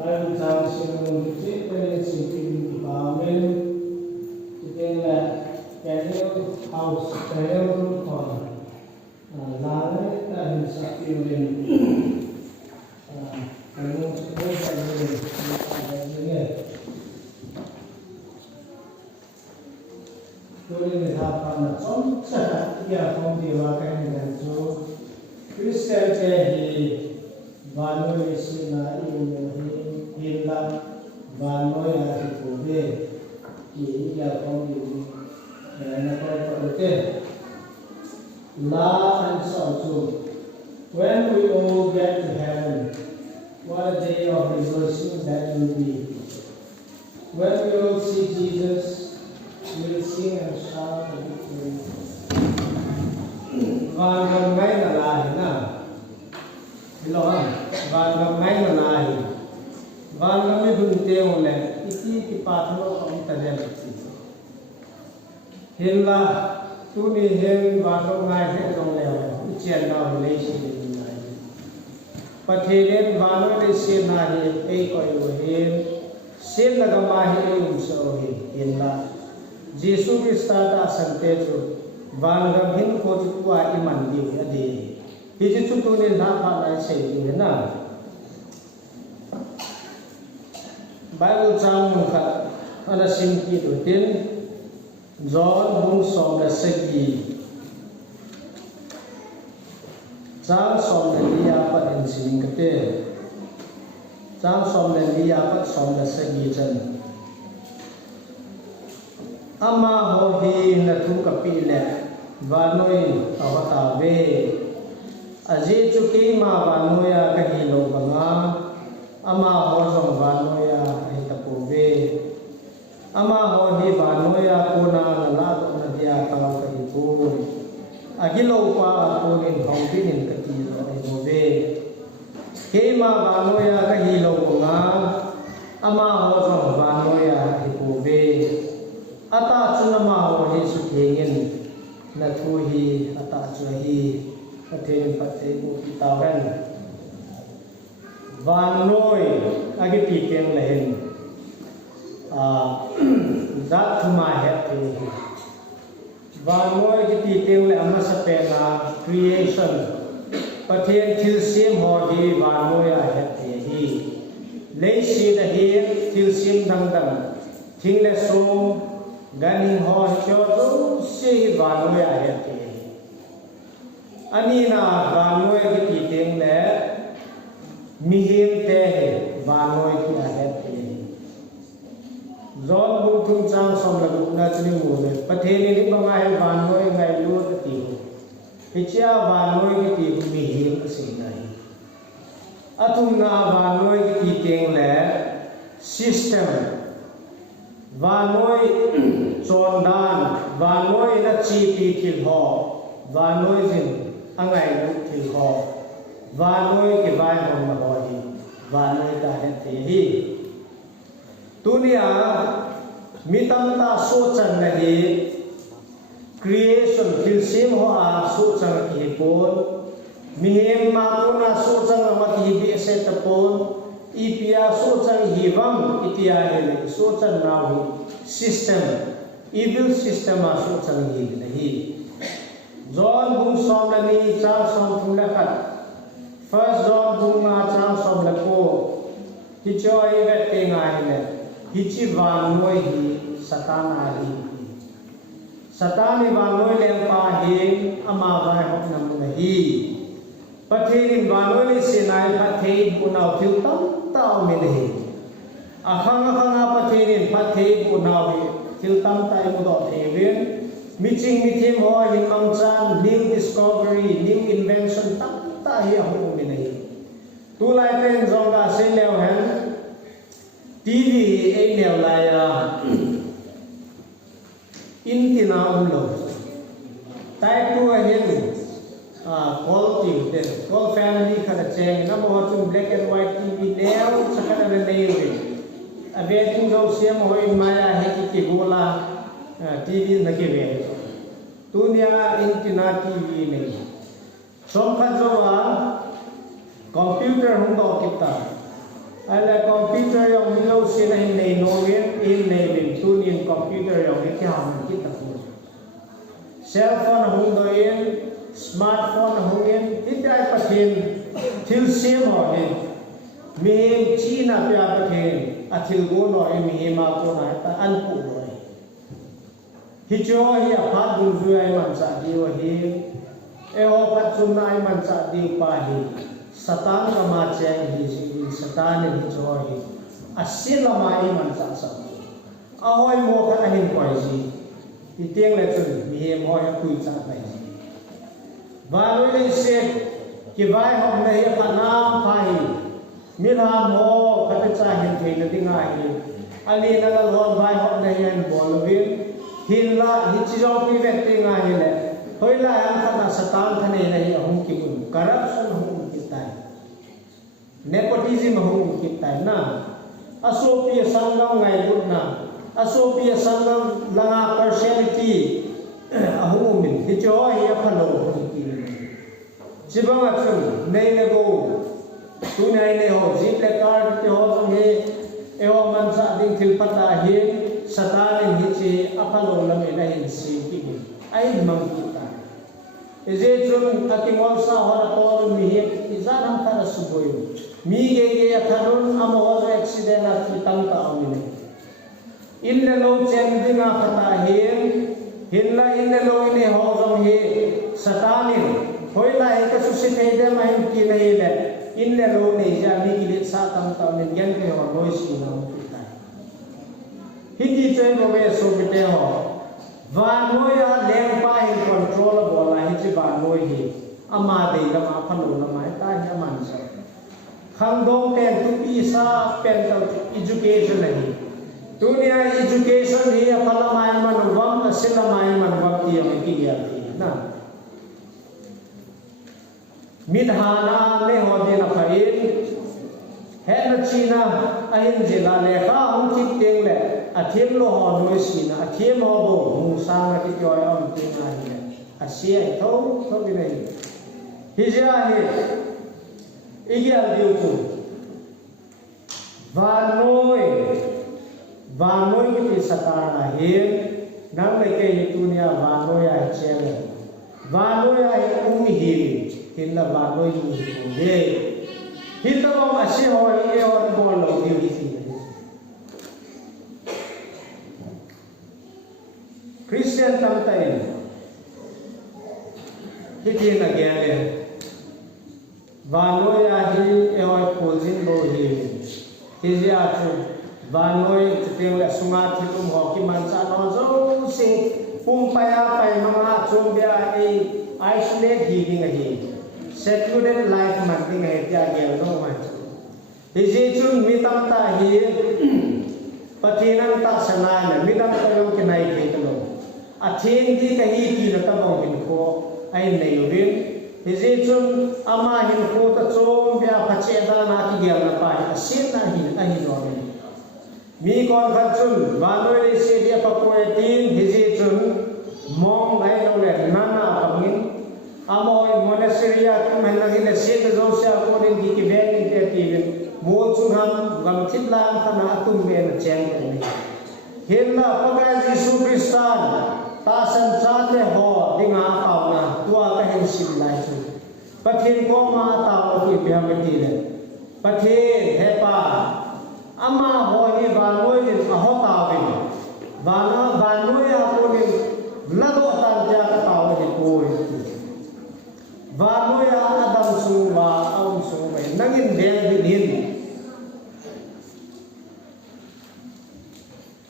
Bible times in parents in department today là Daniel house Daniel còn là cái sắc tiêu lên cái môn sẽ phải lên tôi nên là phần là sống chắc kia không thì là cái này số Christian thì và nuôi sinh là yêu hiền lành và nuôi là thì phổ biến chỉ là không bị nó có tên la and sorrow. When we all get to heaven, what a day of rejoicing that will be. When we all see Jesus, we will sing and shout and victory. Và năm nay là lại nè. Lo và năm nay là lại. Và năm nay buồn tiêu này, ít cái part nó không thể làm được gì. Hiện là tu đi hiện và nó ngay hết trong lều, chuyện nào lấy gì này. Và thế nên và nó lấy xin là hiện ấy coi rồi hiện xin là cái mà hiện so hiện là Jesus Christ đã sản tế rồi và nó hiện có chút qua iman đi ở đây. Thì chúng tôi nên làm pháp lại sẽ như thế nào? Bible trang một khắc là xin kỹ đầu tiên John bung som là segi trang som là lia pat in sin kate trang som là lia pat som là segi chân ama ho hi na thu kapi le và noi awata ve aje chuki ma va noya ka hi lo banga ama ho som va noya hi tapo ve ama ho hi va noya kona la na dia ka ka hi ko agilo pa ko ni hong bin in ka ti ro ai mo ve ke ma va noya ka hi lo banga ama ho som va noya hi ko ve ata chuna ma ho hi su thengin na thu hi ata chu hi athen pathe bu tawen van noi agi ti keng lehen that thuma het thi van noi agi ti keng le ama sa pe na creation pathen thil sim ho hi van noi a het thi hi le si da hi thil sim dang dang thing le so ganing ho cho tu si van noi a het thi ani na vanoi ki ti teng le mi him te vanoi ki a het te zon bu thum chang som la bu na chini mu le pathe ni ni banga he vanoi ngai lu ti picha vanoi ki ti mi him si nai athum na vanoi ki ti teng le system vanoi chon dan vanoi na chi pi thil ho vanoi jin angai lu thil ho và nuôi cái vai hồng mà hỏi và nuôi ta hết thế hi dunia mi tam ta so chan na hi creation thil sim ho a so chan ki pon mi hem ma ko na so chan ma ki bi se ta pon ipia so chan hi wam itia he so chan na hi system evil system a so chan hi na hi John bung som la ni cha som thum la khat first John bung ma cha som la ko hi choi ve te ngai le hi chi van noi hi satan a hi satan ni van noi lem pa hi ama vai hok nam na hi pathin van noi li sinai pathin bu nau thil tam tao mi hi akhang pathin pathin bu nau hi thil tam tai mu do the ven meeting him ho hin mang chan new discovery new invention tak ta hi ho mi nei tu lai ten jong ga se leo han tv e leo lai in tina lo tai tu hin call ti de call family kha cheng na mo tu black and white tv leo sakana le nei ri ave tu go siam ho in maya he ki bola TV na ke ve dunia internet TV nei som khan zo wa computer hung do kita ala computer yong hilo sina hin nei nogen in nei lim tun in computer yong ke ham ki ta cell phone hung do in smartphone hung in hitai pathin thil sem ho ni mi china pya pathin athil go no mi ma ko na ta an pu do hi cho hi aphat du zu ai man sa di wa hi e ho pat sun ai man sa di pa hi satan ka ma che hi satan ni cho hi asila mai man sa sa a hoi mo kha hin koi ji ti tieng le chun mi he mo ya kui cha lai ji va lo le se ki vai hom ne hi pa nam pa hi mi la mo kha ta cha hin thei na ding ai hi ali na la hon vai hom ne hi an bol win hin la hi chi jo pi vet ti nga hi le hoi la am kha na satan thane na hi hum ki mun corruption hum ki tai nepotism hum ki tai na asopi sangam ngai lut na asopi sangam langa personality ahum min hi cho hi phalo hum ki sibang achun nei ne go tu nei ne ho jip le card te ho jong he ewa man sa ding thil pata hi satan hi chi apalo lam ina hin si ki ai mang ki ta eze chun akingwal sa hora to mi hi izan ham ta suboi mi ge atharun amo accident a ki tang ta amine in le lo chen dinga pata hi hinla in le lo ine ho jong he satanin hoila ek su se pe de mai ki nei le in le lo nei ja mi ki le sa tang ta min gen ke ho noi si na hindi chơi một về số bị đeo và nuôi lên pa in control bộ là hết chỉ bạn nuôi hi ama đi làm apa phân đồ làm ai ta nhà mình sao khang dong ten tu isa pen tao education này dunia education hi apa làm ai mà nó vắng sẽ làm ai mà nó vắng tiệm cái gì na midhana le ho de na phải hết China ahin jila le kha hum chit teng le athim lo ho noi sina athim ho bo mu sang na ki joy om ting na hi asia tho tho bi nei hi ja hi igyal diu tu va noi ki satar na hi nam le ke dunia va noi ai chen va noi ai um hi tin la va noi mu hi Hita bang asih hoi ewan bolo di sini. Christian tamtain. Hiti na gale. Vanoi ahi ewan pulzin lo hi. Hiji atu vanoi teng le sunga thilum hoki mansa no zo se pumpaya pai manga chumbia ai isolate hi ding hi. Secluded life man ding hai tia gel no man ije chun mitam ta hi patinan ta sana na mitam ta yo ke nai ke to athen di ka hi ti na ta mo hin ko ai nei rin ije chun ama hin ko ta chom bia phache da na ki gel na pa asin na hi a hi no mi kon khan chun ba noi le se dia pa ko tin ije chun mong lai lo le na na pangin amoy monastery at managin na sit zo sia according ki ven intertive mo chungham gam thitlang kana atum be na chen ni hinna paga jisu kristan ta san chan le ho dinga kauna tua ka hen sim lai chu pathin ko ma ta ki be ma ti le pathin he pa ama ho hi ba noi ni a ho ta be ba na ba noi a ko ni la do tan ja ka ta ho ni ko và nuôi Adam su và ông su vậy nangin đen bị điên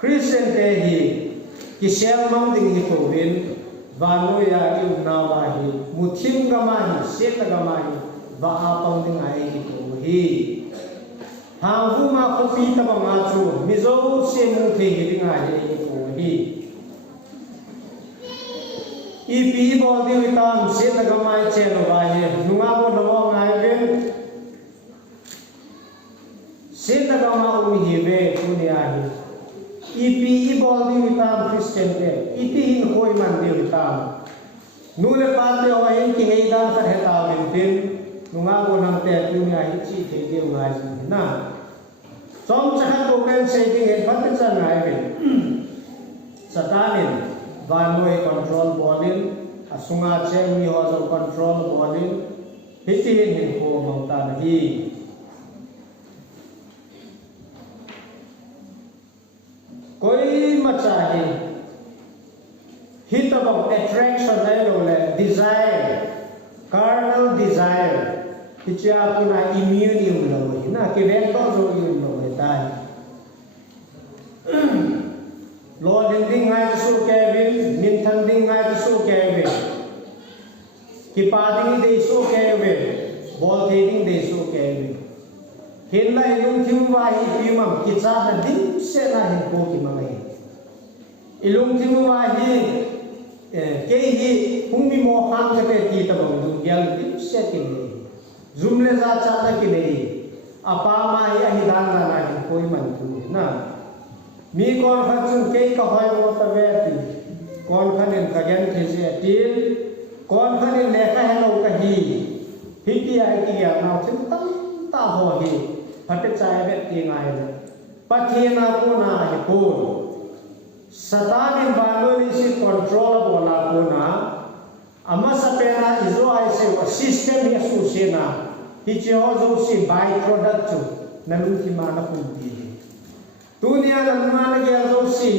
Christian thế hi ki xem mong tình hi cổ biến và nuôi yêu nào và hi một thiên gamai xét là gamai và apong tình ai hi cổ hi hàng vu ma ko pi ta ma chu mi zo se mu the hi tình ai hi cổ hi ipi bol di witam sit na gamay chelo ba he nunga mo no ngai ven sit na gama umi hi ve dunia hi ipi bol di witam Christian ke iti hin koi man di witam nule pat de wa hin ki hei dan kha heta ben tin nunga mo nang te dunia hi chi the de ngai na som chakan boken saving and phat chan ngai bin satanin vanoi control bolin asunga chem mi ho zo control bolin hiti hin ko mangta nahi koi macha hi hit about attraction le desire carnal desire hicha kuna immune yum lo na ke ven to zo yum lo tai lo ding ngai su kevin min than ding ngai su kevin ki pa ding de su kevin bol the ding de su kevin hin lai lung thiu wa hi pi mam ki cha na ding se na hin ko ki ma ngai ilung thiu wa hi ke hi hung mi mo khang ke ti ta bang du gyal ding se ki nei jumle za cha na ki nei apa ma hi ahi dan na na hi koi man tu na mi kon kha chung ke ka hoi mo ta ve ti kon kha nen ka gen the se til kon kha nen le ka hello ka hi ti ai ki ya na chim tam ta ho hi phat chai ve ti ngai na pathina ko na hi ko satanin baloi si control bola ko na ama sa pera izo ai se system ya su se na hi che ho zo si by product chu na lu ti ma na pu ti dunia na ma na ge zo si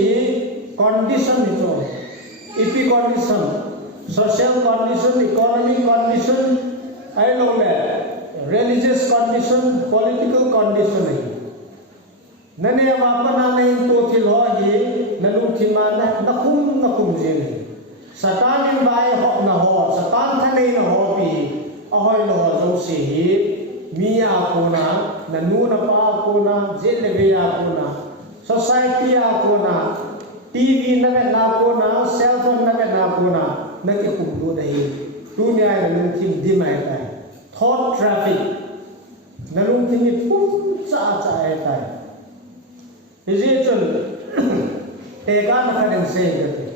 condition ni cho ipi condition social condition economic condition ai lo le religious condition political condition ai nane apa na nei to thi lo hi na lu thi ma na khum je satanin bai ho na ho satan thanei na ho pi ahoi lo zo si hi mia ko na nu na pa ko na je le ve ya ko na society ya ko na tv na na ko na cell phone na ko na ke kum do dai dunia na lu thi di mai tai thought traffic na lu thi ni pum cha cha ai tai is it ega na karen se gate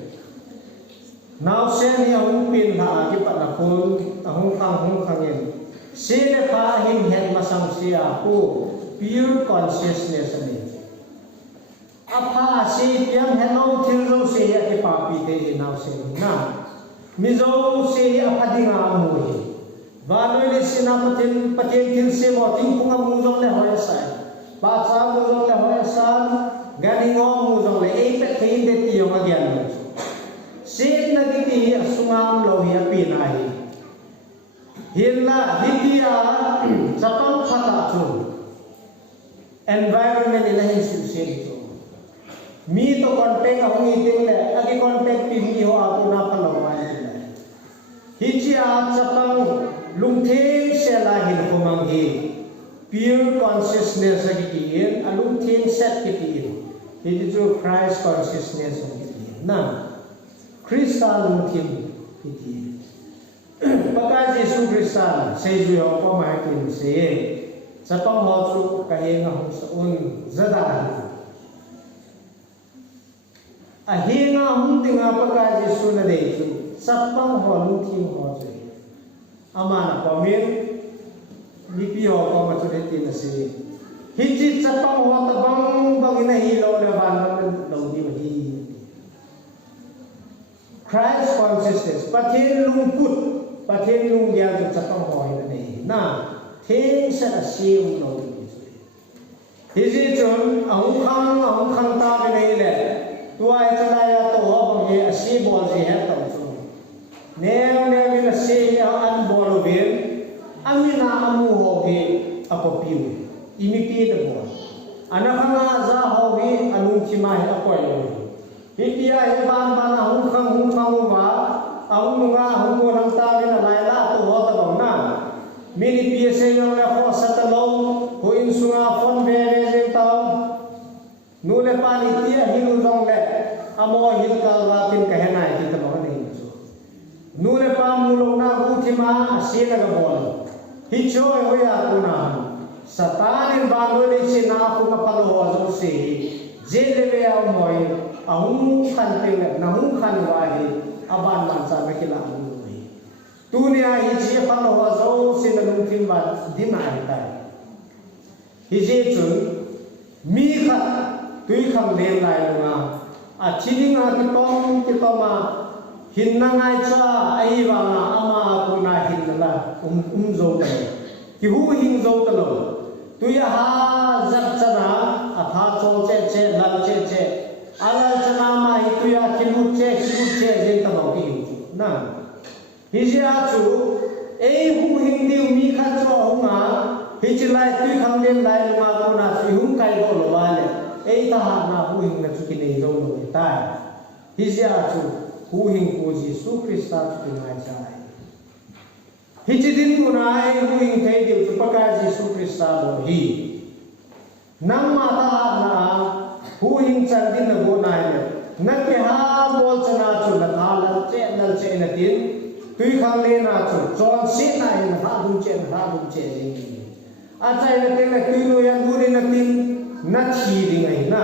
now se ni hung pin ha ki pa na phun hung khang yen se le pa hin het masang sia ku pure consciousness ni apa se piam hello thil ro se ya ki pa pi te now se na mi zo se apa dinga mu hi ba noi le sina patin thil se mo ting punga mu zo le hoya sai ba cha mu zo le hoya san gani ngo mu zo le ei pe thein de ti yong agyan se na ki ti asungam lo hi pi na hi hilna hitia chapang phata chu environment in hi su se chu mi to contact ahung iting le agi contact pi mi ho aku na pa lo mai hitia chapang lungthe se la hin ko mang hi pure consciousness agi ti alung thing set ki ti it is Christ consciousness agi ti na Kristal lungthim ki ti pagka Jesu Kristal se ju yo ko mai tin se chapang ho chu ka he nga hung sa un zada a he nga hung tinga pagka Jesu na de chu chapang ho lungthim ho che amana pamin lipi ho ko ma chu de tin se hi chi chapang ho ta bang ina hi lo le ban lo di ma hi Christ consciousness pathin lung put pathin lung ya chu chapang ho ina nei na thing sa siu lo hi ji chun ahung khang ta be nei le tuai chala ya to ho bang ye asi bol ji ha ta chu ne na se ya an bol ven amina amu ho ge akopiu imi pi de bo anakhanga za ho ge anung chima he akoi lo hitia he ban ahung khang wa ahung nga ahung ko lang ta na lai la to ho ta bang na mini pi se yo la ho sa ta lo ho in sunga phone ve je ta nu le pa ni tia hi nu dong le amo hil ka la tin ka he nai ti ta lo nei nu le pa mu lo na hu thi ma se la ga bol hi choi ho ya ku na satanin baloi le se na ku ka palo ho zo se je le ve au moi ahung khan te na hung khan wa hi aban man sa me ki la mu hi dunia hi je palo ho zo se na lung tin ba din ai ta hi je chun mi khat tui kham len lai nga a chininga ki toma hin na ngai cha ai wa nga ama ko na hin la zo ta ki hu hin zo ta lo tu ya ha zat chana a tha cho che lal che ala chana ma hi tu ya ki lu che jen ta lo ki hu na hi ja chu e hu hin diu mi kha cho hu nga hi chi lai tu kham len lai ma ko na si hu kai go lo wa le e ta ha na hu hin na chu ki nei zo lo ta hi ja chu hu hin ko Jesu Krista chu ngai chai hi chi din ko na e hu hin thei diu chu pa ka Jesu Krista lo hi nam ma ta na hu hin chan din na go na le na ke ha bol chana chu na tha lal che na tin tui khang le na chu chon si na in ha dum che ni a chai na te na tui no yan du ni na tin na chi ding ai na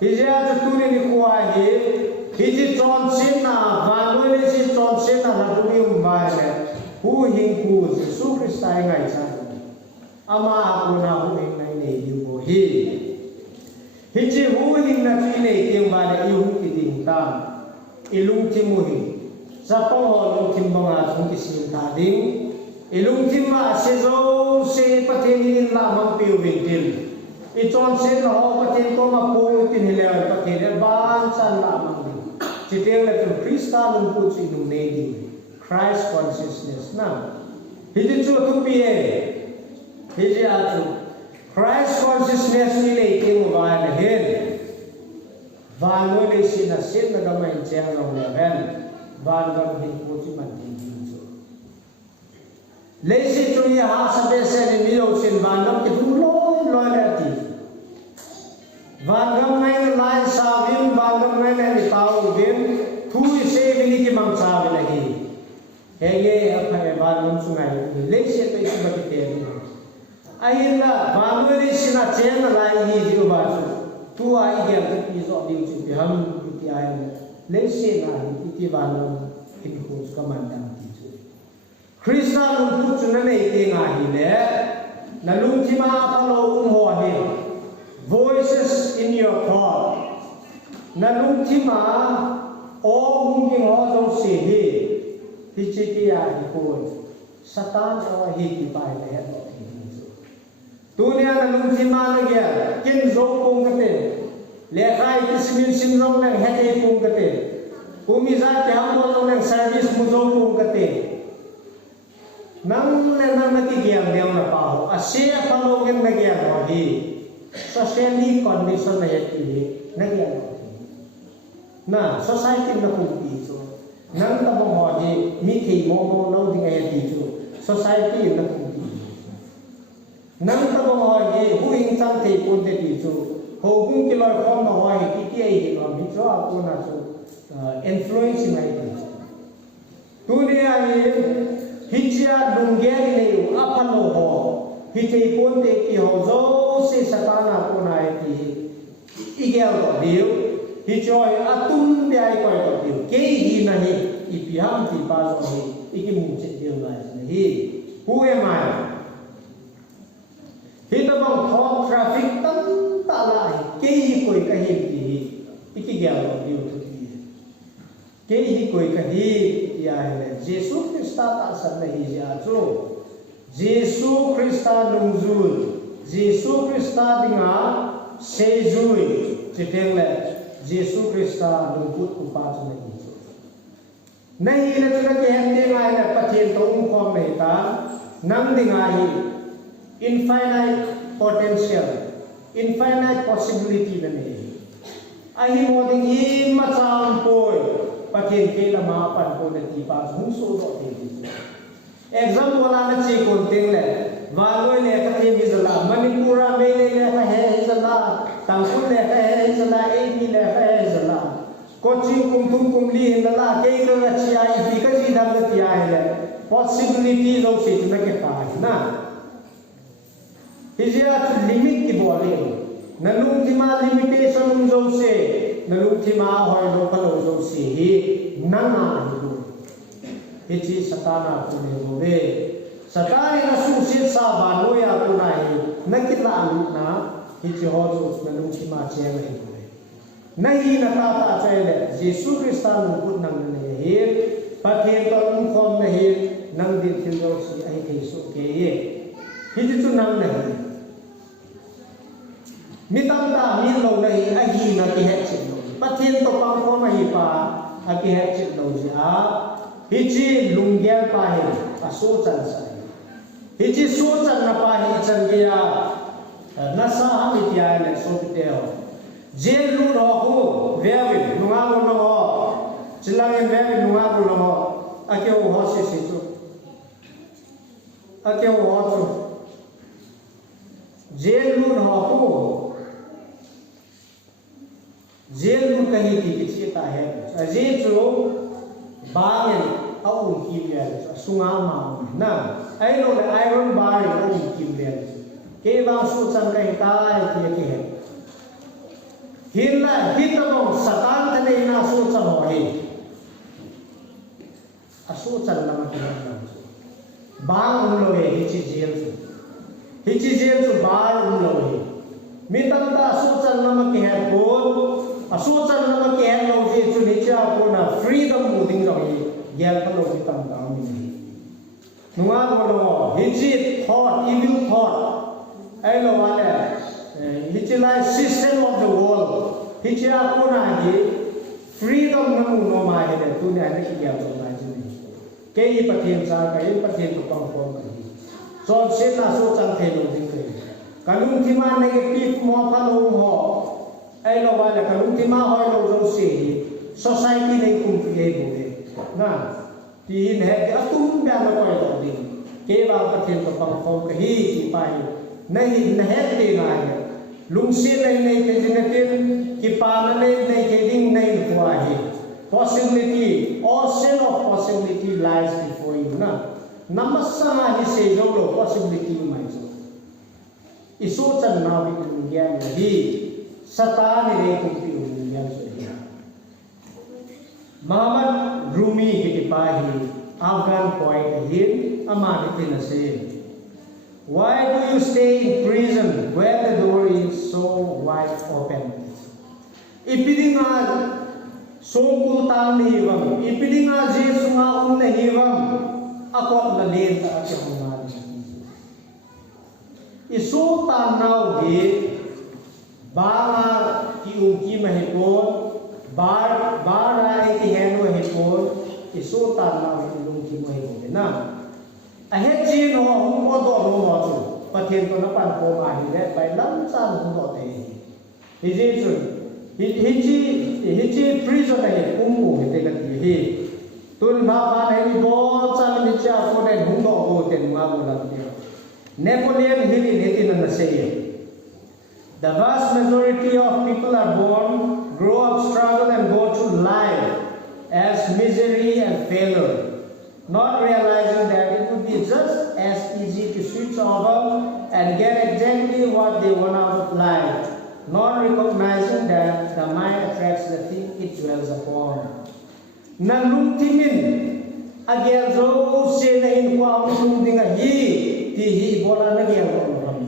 hi ja chu tu ni kwa hi ji chon si na va no le si chon si na na du ni ba le hu hin ku Jesu Krista ngai cha ama ko na hu hin nai nei yu bo hi ji hu hin na chi nei tiang ba le yu ki ding ta ilung chi mu hi sa to ho long kim ba nga chung ki sim ta ding ilung kim ma se zo se pathen in la mang piu vin til I chon se la ho pathen ko ma pu tin le pathen ban san la mang ding chi teng le tu Krista lung pu chi nu nei ding Christ consciousness na hi ji chu tu pi e hi ji a chu Christ consciousness ni le ting ba le hen van no le sin na sin na ga mai chang lo le hen van gam hin ko chi man din chu le si chu ya ha sa be se ni mi lo sin van gam ki du lo le ti van gam nai lai sa vin van gam nai le tao vin thu se ni ki mang sa ve la hi he ye a pha van gam su ngai le si pe si ba ki te ni ai la van no le sin na chen na lai hi ji ba chu tu ai ge ki zo di chu bi ham ki ai le si na ki van in ko ka man dang ti chu Krista lung pu chu na nei te nga hi le na lung thi ma pa lo ho hi voices in your thought na lung thi ma o hung ki ho zo si hi chi ki ya hi ko Satan awa hi ki pai le ha tu nia na lung thi ma na ge kin zo kong ka te le khai ki simin sim rong na he te kong ka te Umi za kya mo nang service mo zo kung kate nang na ki gyang diam na pa ho ase pa lo gen na gyang ho hi socially condition na yati hi na gyang na society na kung ti so nang ta mo ho hi mi thi mo lo ding ay ti chu society na kung ti nang ta mo ho hi hu ing chang te kun te ti chu ho kung ki lo khom na ho hi ki ai hi lo mi cho a ko na chu influence in my life. Dunia ini hijia dunggel ini apa loho hijai pun teki hozo se satana pun aiti igel dio hijoi atum biai koi dio kei hi nahi ipiham ti paso hi iki muncit dio guys nahi who am I hita bang thok traffic tam talai kei koi kahim ti iki gel dio ke hi koi ka hi ya hai Jesu Krista ta san nahi ja chu Jesu Krista nungzul Jesu Krista dinga sejui chiteng le Jesu Krista nungput ku pa chu nahi chu nahi le chu na ke hem de ngai na pathen to um khom nei ta nang dinga hi infinite potential infinite possibility na nei ai mo ding hi ma chang poi pathen ke lama pan ko na ti pa hung so do te exam wala na chi kon ting le wa loi le ka thi mi zala manipura me le ka he zala tangkul le ka he zala e mi le ka he zala coaching kum tum kum li hin la ke ka chi ai bi ka ji dam le ti ai le possibility zo se na ke ta na hijia limit ki bole na lung ti ma limitation zo se na lung thi ma hoi lo pa lo zo si hi na na hi hi chi satana ku ne bo ve satana na su si sa ba lo ya ku na hi na ki la lu na hi chi ho chu na lu chi ma che le nahi na ta che le Jesu Christa lu put nang ne he pathen to um khom ne he nang din thil do si ai thei su ke ye hi chi chu nang ne mi tam ta mi lo nei a hi na ki he chi pathen to pang khom hi pa a ki he chi lo ja hi chi lungyal pa he a so chan sai hi chi so chan na pa hi chan ge ya na sa ha mi tia ne so te ho je lu ro ho ve wi nu nga mo no ho chilang en ve nu nga mo no ho a ke ho ho se se chu a ke ho ho chu je lu ro ho je lu ka hi ti chi ta he a je chu ba ne au ki le sunga ma na ai lo le iron bar au ki le ke ba su chan kai ta ki ke he hinla hitamong satan tane na su chan ho he a su chan na ma ki na ba un lo he hi chi jel su ba un lo he mi tam ta su chan na ma ki he ko a su chan na ma ki he lo je chu ni cha ko na freedom mu ding ro he yel pa lo ki tam ta mi nuwa ko lo hi chi thought evil thought ai lo wa le hi chi lai system of the world hi chi a ko na hi freedom na mu no ma he de tu ne ai ki ya so na ji ke yi pathen sa ka yi pathen to pang ko ka hi so se na so chan the lo ding ke kalung thi ma negative mo pha lo ho ai lo wa le kalung thi ma hoi lo zo se society nei kum ki he bo na ti hin he ke atum ba na ko lo ding ke ba pathen to pang ko ka hi ti pai nahi na he te na he lung se nei te jing te ki pa na nei ke ding nei hua he possibility ocean of possibility lies before you na namasa ni se jo lo possibility mai so isu chan na bi ngya hi satan ni ku pi ngya so ya Muhammad Rumi ki pa hi Afghan poet hin ama ni tin se why do you stay in prison where the door is so wide open ipidinga songkul tang ni wam ipidinga jesu nga na hiwam akot na len ta at nga isu ta naw gi ba ki ki mahipon bar bara ti heno hipon isu ta naw lung ki mahipon na ahe ji no hum ko do no mo chu pathen to na pan ko ma hi le bai lam chan hum do te hi ji chu hi prison ai mu te ka ti hi tun ba ba nei bo chan ni cha ko den hum do go ten ma bo la te Napoleon Hill in 1800 say the vast majority of people are born, grow up, struggle and go through life as misery and failure, not realizing that it would be just as easy to switch over and get exactly what they want out of life, not recognizing that the mind attracts the thing it dwells upon. Nalung timin agel zo se na in kwa lung dinga hi ti hi bola na gel ko ram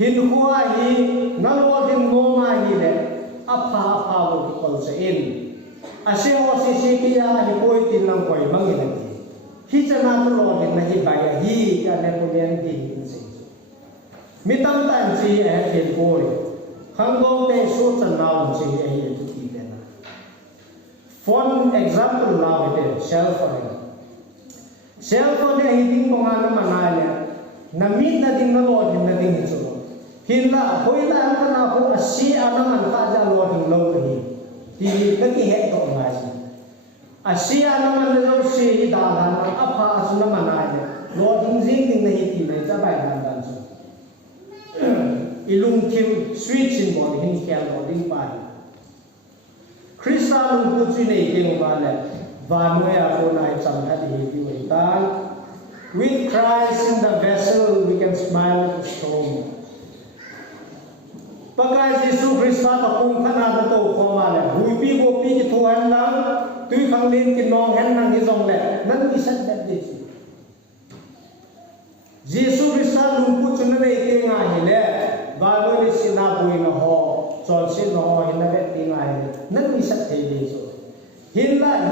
hin kwa hi nalo din mo ma hi le apha wo ki kol se in ase ho se ki ya hi koi tin lang koi mang ni hi chana to lo din na hi ba ya hi ka ne ko yan di se mitam tan chi a hin koi khang go te so chan naw chi a hi tu ki de na for example now it cell phone ne ding mo nga na manaya na mit na ding na lo din na ding so hinla hoila an na ho asi ana man ta ja lo ding lo hi ti ka ki he to nga si asi ana man lo si da na apa asu na manaya lo ding jing ding na hi ti na ja bai dan dan so ilung kim switch in bo hin kya lo ding pa Krista lung pu chi nei ke mo ba le Vanuya ko na cham ha di hi wi tan with Christ in the vessel we can smile at the storm pakai Yesu Krista ta kung khana ta to ko ma le hui pi go pi ki thuan lang tui khang lin ki nong hen nang ki jong le nan ki sat dat de Yesu Krista lung pu chu na nei ke nga hi le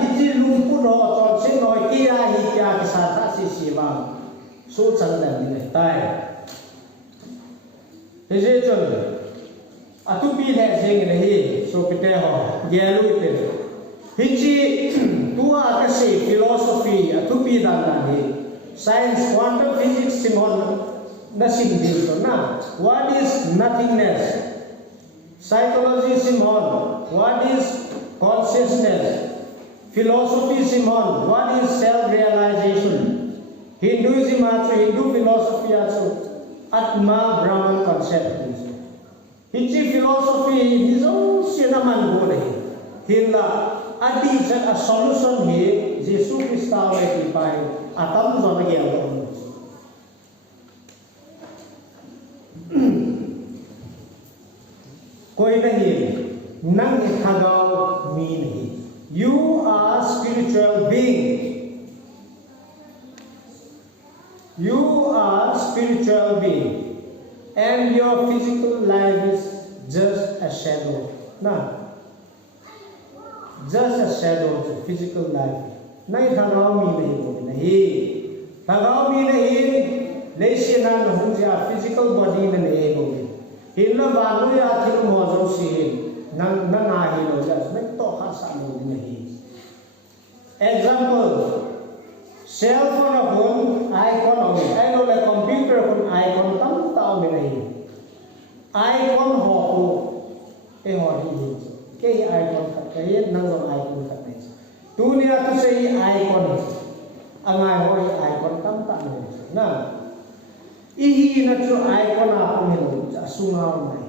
hiji lung pu ho chon sin noi kia hi kia ki sa ta si bang su chan da ni tai he chon atu pi he jeng ne hi so pite ho gelu pe hiji tua ka se philosophy atu pi dan da ni science quantum physics simon na sim dil to na what is nothingness psychology simon what is consciousness philosophy simon what is self realization Hinduism also Hindu philosophy also atma brahman concept hiji philosophy hizo sinaman go nahi hinda adi chan a solution he jesu krista le ki pai atam zona ge alo koi nahi nang thagao mi nahi you are spiritual being you are spiritual being and your physical life is just a shadow na just a shadow of physical life nahi thagao mi nahi bo nahi thagao mi nahi leise nang na hunja physical body na nahi bo hinna banu ya thil mo jo si nang na hi lo ja na to ha sa mo nahi example cell phone phone icon ho ai lo le computer phone icon tam tao me nahi icon ho ko e ho hi ke icon ka ke nang lo icon ka ne dunia tu se icon angai ho icon tam ta me na ihi na chu icon a ko me lo cha sunga nai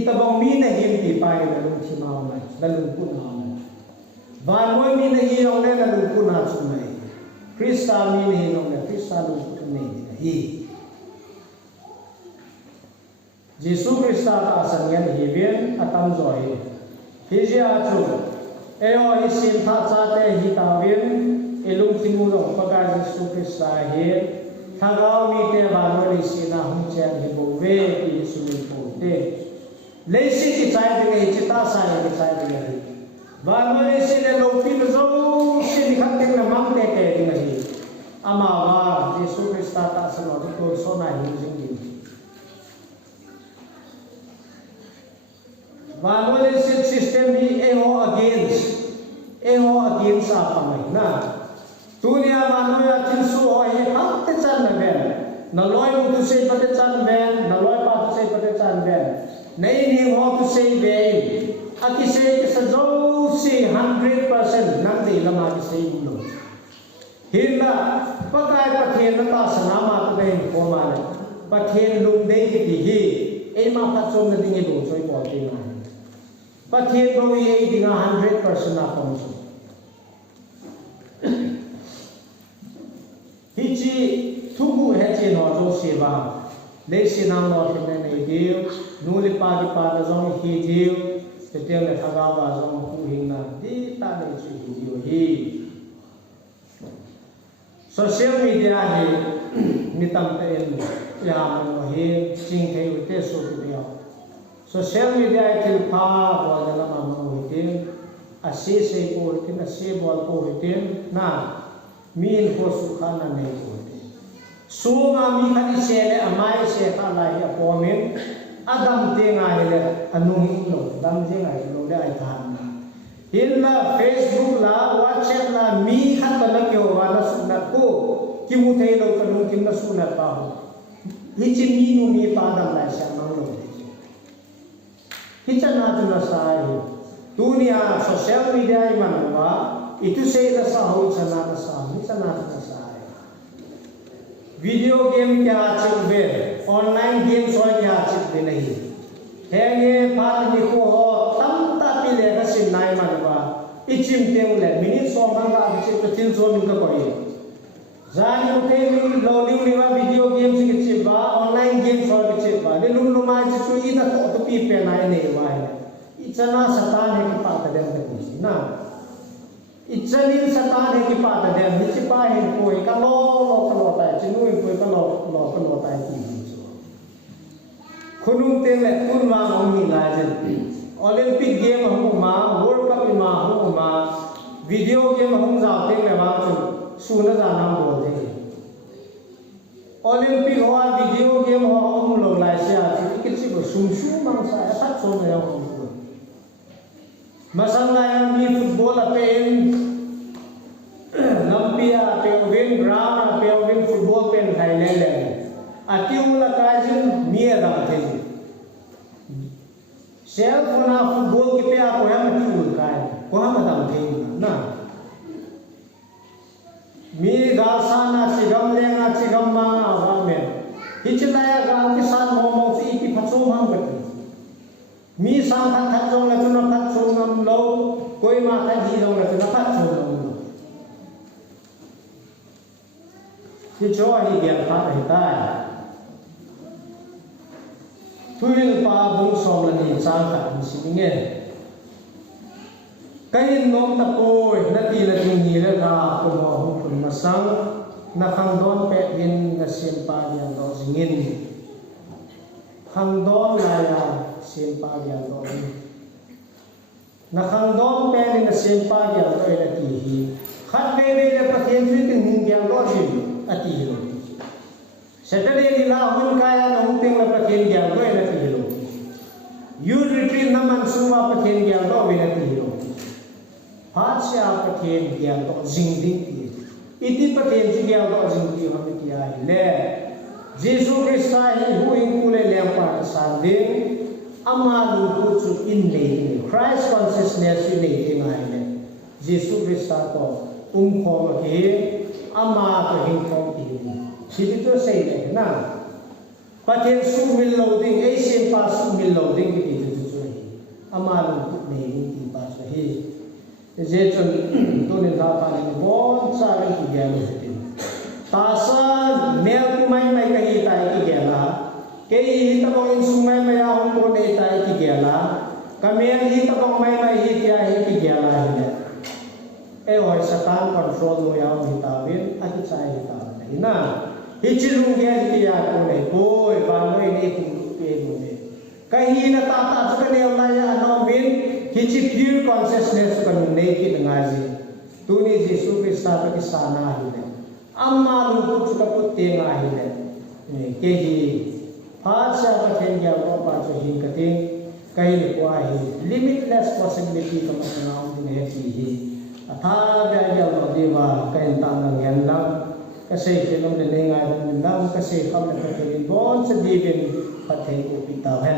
itabong mi na him ti pai na lu chi ma nai na lu ku na van moi mi na hi ong na lu ku na chu nai krista mi na hi ong na krista lu ku ne hi jesu krista ta asangyan hi ven atam zoi hi ja chu eo hi sim tha cha te hi ta ven elung timu ro pa ga jesu krista he thagao mi te van moi li sina hum chen hi bo ve ki jesu ni bo te leisi ki chai de ngai chita sa ni chai de ngai van moi si le lo pi zo si ni khak te na mang te te de ngai ama wa jesu krista ta sa no to so na hi jing ni van moi si system ni eo against apa mai na dunia van moi atin su ho he khak te chan na ben na loi mu tu se pate chan ben na loi pa tu se pate chan ben nei ni ho tu se be aki se sa zo si 100% nang de lama ki se lo hila pakai pathen na ta sana ma tu ben ko ma le pathen lung dei ki ti hi e ma phat som na ding e lo choi ko ti na pathen bo e ding 100% na kom so hichi thugu he chi no zo se ba le se na no the ne nei deu nu le pa ki pa da zong hi deu te te le thaga ba zong ku hing na di ta le chi hi deu hi social media hi mitam te en ya mo hi ching the u te so tu ya social media til pha bo da la ma mo hi te a se ko ti na se bol ko hi te na min ko su khana nei ko sunga mi khani se le amai se ta lai ya po men adam te nga le anu hi lo dam je nga lo le ai than illa facebook la whatsapp la mi khan ta na kyo wa na su na ko ki mu thei lo ka nu kim na su na pa hi chi mi nu mi pa dam lai sa ma lo hi cha na tu na sai dunia social media i man wa itu se la sa ho cha na sa mi cha na sa video game क्या चल बे online game सोय क्या चल बे नहीं है ये फाल निको हो तम ता पिले का सिन नाइ मानवा इचिम तेउ ले मिनिट सो मंगा बिचे तो 300 मिनट कोई जानी उठे मी लोडिंग लेवा वीडियो गेम से किचे बा ऑनलाइन गेम सोय बिचे बा ले लुम लुमा चिसु ई ना तो पी पे नाइ नहीं वा है इतना सतान है कि पात दे ना इचनिन सतान है कि पात दे निचे पा है कोई का लो tai chinu in poi ka lo tai ki khunung te le kun ma ngom ni la je olympic game ho ma world cup ma ho ma video game hong giao tiếng là bao nhiêu su nó ra năm bộ thế Olympic hoa video game hoa ông lồng lại xe thì cái gì của sung sung mang sai sát số này không mà sang này đi football là pen Lampia pen win ground pen win football pen thay lên lên tiêu là cái gì mía làm thế cell phone football cái pe của em tiêu cái của em làm thế na mi galsana chigam lenga chigam manga awamen hichilaya gal ki san momo fi ki phachom ham gat mi sang khan khan jong la tuna phachom ngam lo koi ma khan hi jong la tuna phachom ngam lo ki cho hi gyan pha hi tai thuil pa bung som la ni sang khan si nge cái nôm tập ôi nó đi là chuyện gì đó là cùng họ hùng phun mà sang nó khang đón bé viên nó xem pa diang đó zingin khang đón là xem pa diang đó nó khang đón bé viên nó xem pa diang đó là kỳ hi khát bé bé là phát hiện suy tình hình diang đó gì là kỳ hi Saturday đi là hôm kaya nó không tiếng là phát hiện diang đó là kỳ hi youth retreat nó mang suma phát hiện diang đó là kỳ hi phát sẽ phát hiện giang đó dinh đinh thì ít phát hiện giang đó dinh thì họ mới kia lệ Jesus Christ hi hu in kule lem pa san ding ama lu pu chu in nei Christ consciousness in nei ting ai le Jesus Christ to khom ke ama to hin khom ti si to sei le na phát hiện su mil loading asian pa su mil loading ki ti chu ama lu pu nei ti pa chu hi जे चल तो ने दा पानी में बहुत सारे की गया होते तासा मेल कुमाई में कहीं ताई की गया के ही तब इन सुमाई में या हम को नहीं ताई की गया कमेल ही तब मैं ही क्या ही की गया है ए और शैतान कंट्रोल हो या हिताविन अति चाहे हिता नहीं ना हिचलू गया किया को नहीं कोई बालों नहीं के मुझे कहीं न ताता चुकने वाला या नौबिन किसी pure consciousness का नहीं कि नगाजी तूने यीशु के साथ की साना ही है अम्मा रूप चुका को तेंगा ही है के ही आज से आप खेल गया वो पाँच ही कते कहीं को ही limitless possibility का मतलब हम ने की ही अथाह गया वो देवा कहीं तांग गया कैसे खेलों ने नहीं आए हम कैसे हम ने खेली बहुत से दीवन पत्ते को पिता है